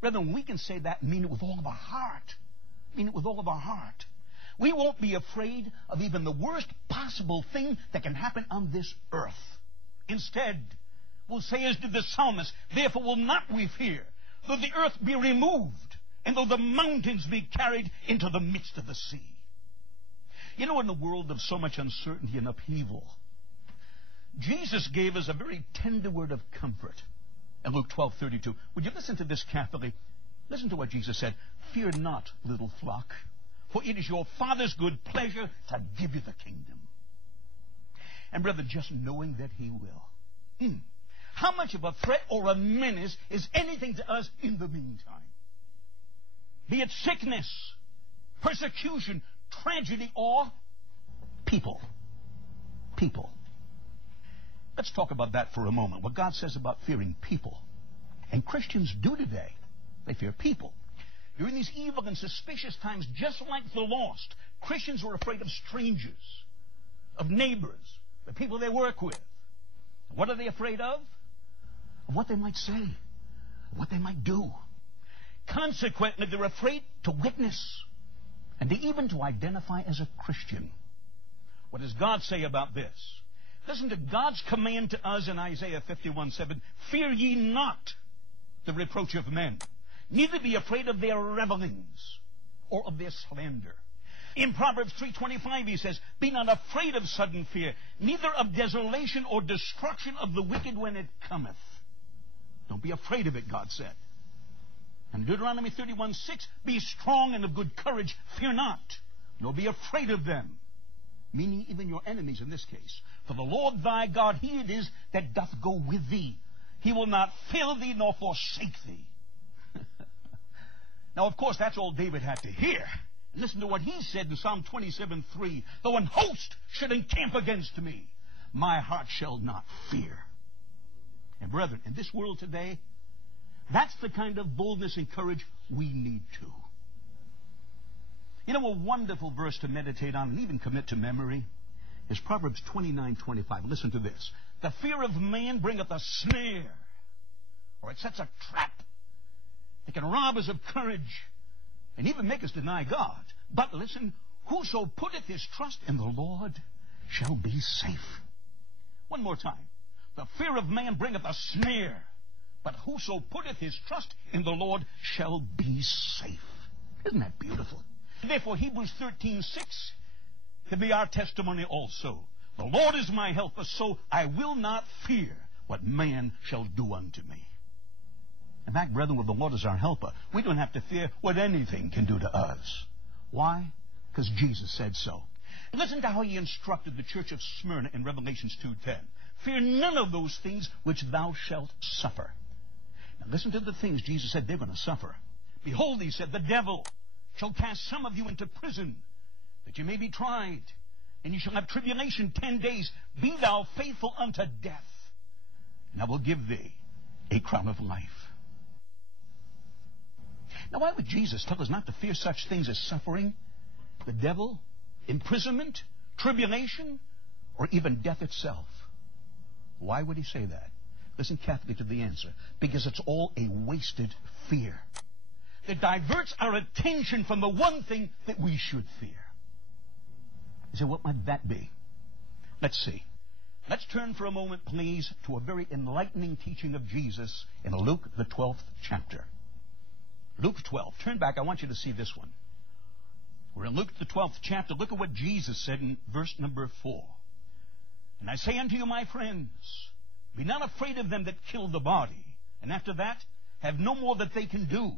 Brethren, we can say that and mean it with all of our heart. Mean it with all of our heart. We won't be afraid of even the worst possible thing that can happen on this earth. Instead, we'll say as did the psalmist, therefore will not we fear, though the earth be removed, and though the mountains be carried into the midst of the sea. You know, in a world of so much uncertainty and upheaval, Jesus gave us a very tender word of comfort in Luke 12:32. Would you listen to this carefully? Listen to what Jesus said. Fear not, little flock, for it is your Father's good pleasure to give you the kingdom. And brother, just knowing that He will. How much of a threat or a menace is anything to us in the meantime? Be it sickness, persecution, tragedy, or people. People. Let's talk about that for a moment. What God says about fearing people. And Christians do today. They fear people. During these evil and suspicious times, just like the lost, Christians are afraid of strangers, of neighbors, the people they work with. What are they afraid of? Of what they might say, of what they might do. Consequently, they're afraid to witness and even to identify as a Christian. What does God say about this? Listen to God's command to us in Isaiah 51:7. Fear ye not the reproach of men, neither be afraid of their revelings or of their slander. In Proverbs 3:25 he says, be not afraid of sudden fear, neither of desolation or destruction of the wicked when it cometh. Don't be afraid of it, God said. And Deuteronomy 31:6, be strong and of good courage, fear not, nor be afraid of them. Meaning even your enemies in this case. For the Lord thy God, He it is that doth go with thee. He will not fail thee nor forsake thee. Now, of course, that's all David had to hear. Listen to what he said in Psalm 27:3. Though an host should encamp against me, my heart shall not fear. And brethren, in this world today, that's the kind of boldness and courage we need too. You know, a wonderful verse to meditate on and even commit to memory is Proverbs 29:25. Listen to this. The fear of man bringeth a snare, or it sets a trap. It can rob us of courage and even make us deny God. But listen, whoso putteth his trust in the Lord shall be safe. One more time. The fear of man bringeth a snare, but whoso putteth his trust in the Lord shall be safe. Isn't that beautiful? Therefore, Hebrews 13:6 can be our testimony also. The Lord is my helper, so I will not fear what man shall do unto me. In fact, brethren, with the Lord as our helper, we don't have to fear what anything can do to us. Why? Because Jesus said so. Listen to how He instructed the church of Smyrna in Revelations 2:10. Fear none of those things which thou shalt suffer. Now listen to the things Jesus said they're going to suffer. Behold, He said, the devil shall cast some of you into prison, that you may be tried, and you shall have tribulation 10 days. Be thou faithful unto death, and I will give thee a crown of life. Now, why would Jesus tell us not to fear such things as suffering, the devil, imprisonment, tribulation, or even death itself? Why would He say that? Listen carefully to the answer. Because it's all a wasted fear that diverts our attention from the one thing that we should fear. You say, what might that be? Let's see. Let's turn for a moment, please, to a very enlightening teaching of Jesus in Luke, the 12th chapter. Luke 12. Turn back. I want you to see this one. We're in Luke, the 12th chapter. Look at what Jesus said in verse number 4. And I say unto you, my friends, be not afraid of them that kill the body, and after that have no more that they can do.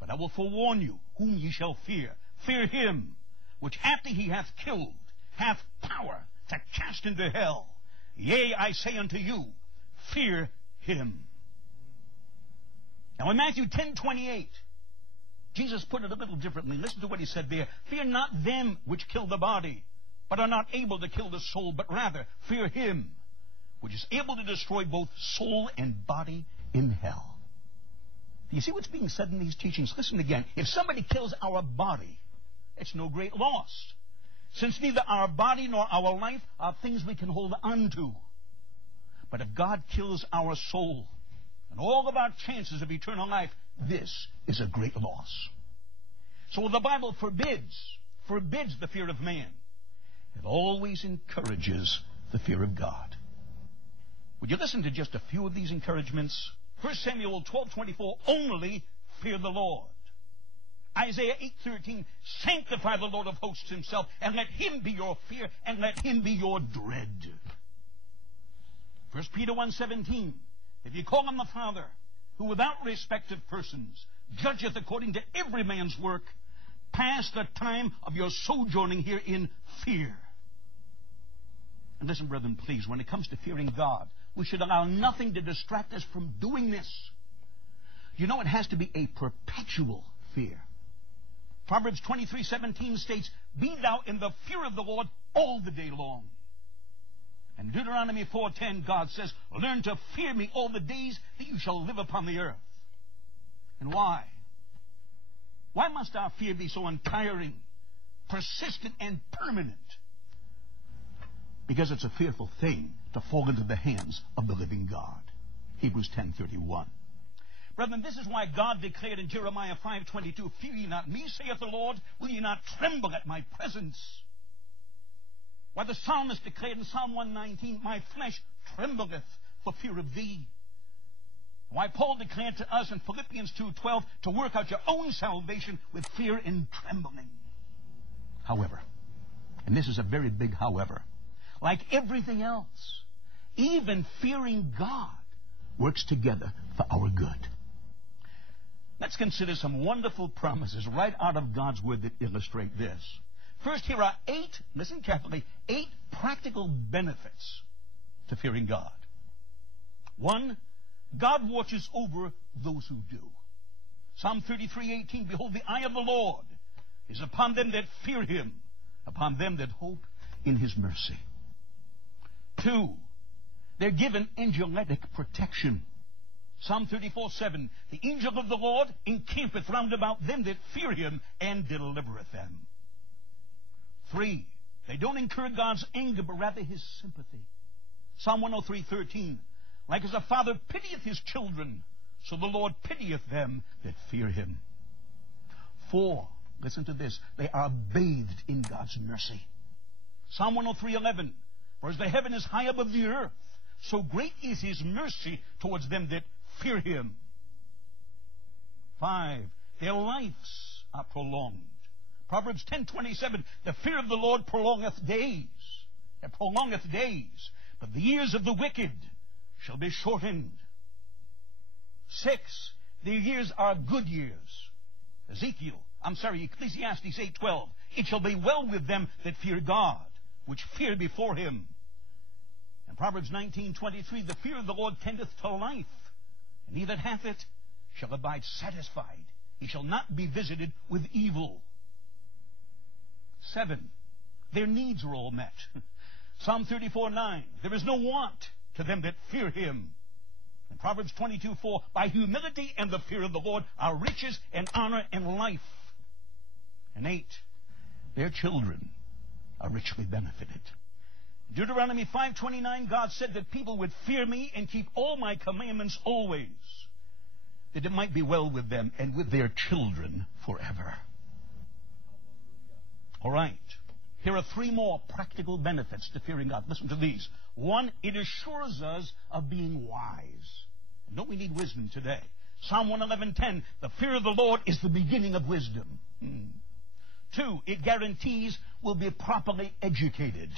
But I will forewarn you whom ye shall fear. Fear him which after he hath killed hath power to cast into hell. Yea, I say unto you, fear him. Now in Matthew 10:28, Jesus put it a little differently. Listen to what He said there. Fear not them which kill the body, but are not able to kill the soul, but rather fear him which is able to destroy both soul and body in hell. Do you see what's being said in these teachings? Listen again. If somebody kills our body, it's no great loss, since neither our body nor our life are things we can hold on to. But if God kills our soul, and all of our chances of eternal life, this is a great loss. So the Bible forbids the fear of man. It always encourages the fear of God. Would you listen to just a few of these encouragements? 1 Samuel 12:24, only fear the Lord. Isaiah 8:13, sanctify the Lord of hosts himself, and let him be your fear, and let him be your dread. 1 Peter 1:17, if you call him the Father, who without respect of persons judgeth according to every man's work, pass the time of your sojourning here in fear. And listen, brethren, please, when it comes to fearing God, we should allow nothing to distract us from doing this. You know, it has to be a perpetual fear. Proverbs 23:17 states, be thou in the fear of the Lord all the day long. And Deuteronomy 4:10, God says, learn to fear me all the days that you shall live upon the earth. And why? Why must our fear be so untiring, persistent, and permanent? Because it's a fearful thing to fall into the hands of the living God. Hebrews 10:31. Brethren, this is why God declared in Jeremiah 5:22, fear ye not me, saith the Lord, will ye not tremble at my presence? Why the psalmist declared in Psalm 119, my flesh trembleth for fear of thee. Why Paul declared to us in Philippians 2:12 to work out your own salvation with fear and trembling. However, and this is a very big however, like everything else, even fearing God works together for our good. Let's consider some wonderful promises right out of God's Word that illustrate this. First, here are 8, listen carefully, 8 practical benefits to fearing God. 1, God watches over those who do. Psalm 33:18, behold, the eye of the Lord is upon them that fear him, upon them that hope in his mercy. 2, they're given angelic protection. Psalm 34:7, the angel of the Lord encampeth round about them that fear him and delivereth them. 3, they don't incur God's anger, but rather his sympathy. Psalm 103:13, like as a father pitieth his children, so the Lord pitieth them that fear him. 4, listen to this, they are bathed in God's mercy. Psalm 103:11, for as the heaven is high above the earth, so great is his mercy towards them that fear him. 5, their lives are prolonged. Proverbs 10:27, the fear of the Lord prolongeth days. It prolongeth days, but the years of the wicked shall be shortened. 6, their years are good years. Ecclesiastes 8:12, it shall be well with them that fear God, which fear before him. And Proverbs 19:23, the fear of the Lord tendeth to life, and he that hath it shall abide satisfied. He shall not be visited with evil. 7, their needs are all met. Psalm 34:9, there is no want to them that fear him. And Proverbs 22:4, by humility and the fear of the Lord are riches and honor and life. And 8, their children are richly benefited. Deuteronomy 5:29, God said that people would fear me and keep all my commandments always, that it might be well with them and with their children forever. All right. Here are 3 more practical benefits to fearing God. Listen to these. 1, it assures us of being wise. And don't we need wisdom today? Psalm 111:10, the fear of the Lord is the beginning of wisdom. 2, it guarantees we'll be properly educated.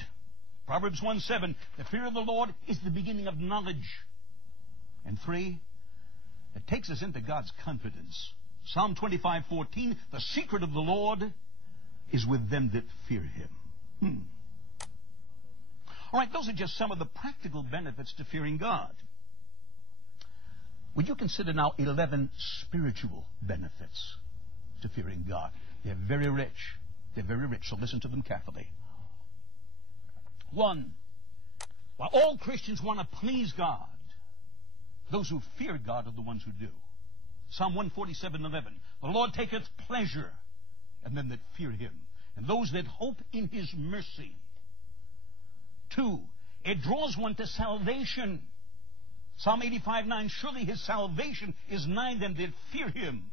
Proverbs 1:7, the fear of the Lord is the beginning of knowledge. And 3, it takes us into God's confidence. Psalm 25:14, the secret of the Lord is with them that fear him. All right, those are just some of the practical benefits to fearing God. Would you consider now 11 spiritual benefits to fearing God? They're very rich. They're very rich, so listen to them carefully. 1, while all Christians want to please God, those who fear God are the ones who do. Psalm 147:11, the Lord taketh pleasure in them that fear him, and those that hope in his mercy. 2, it draws one to salvation. Psalm 85:9, surely his salvation is nigh them that fear him.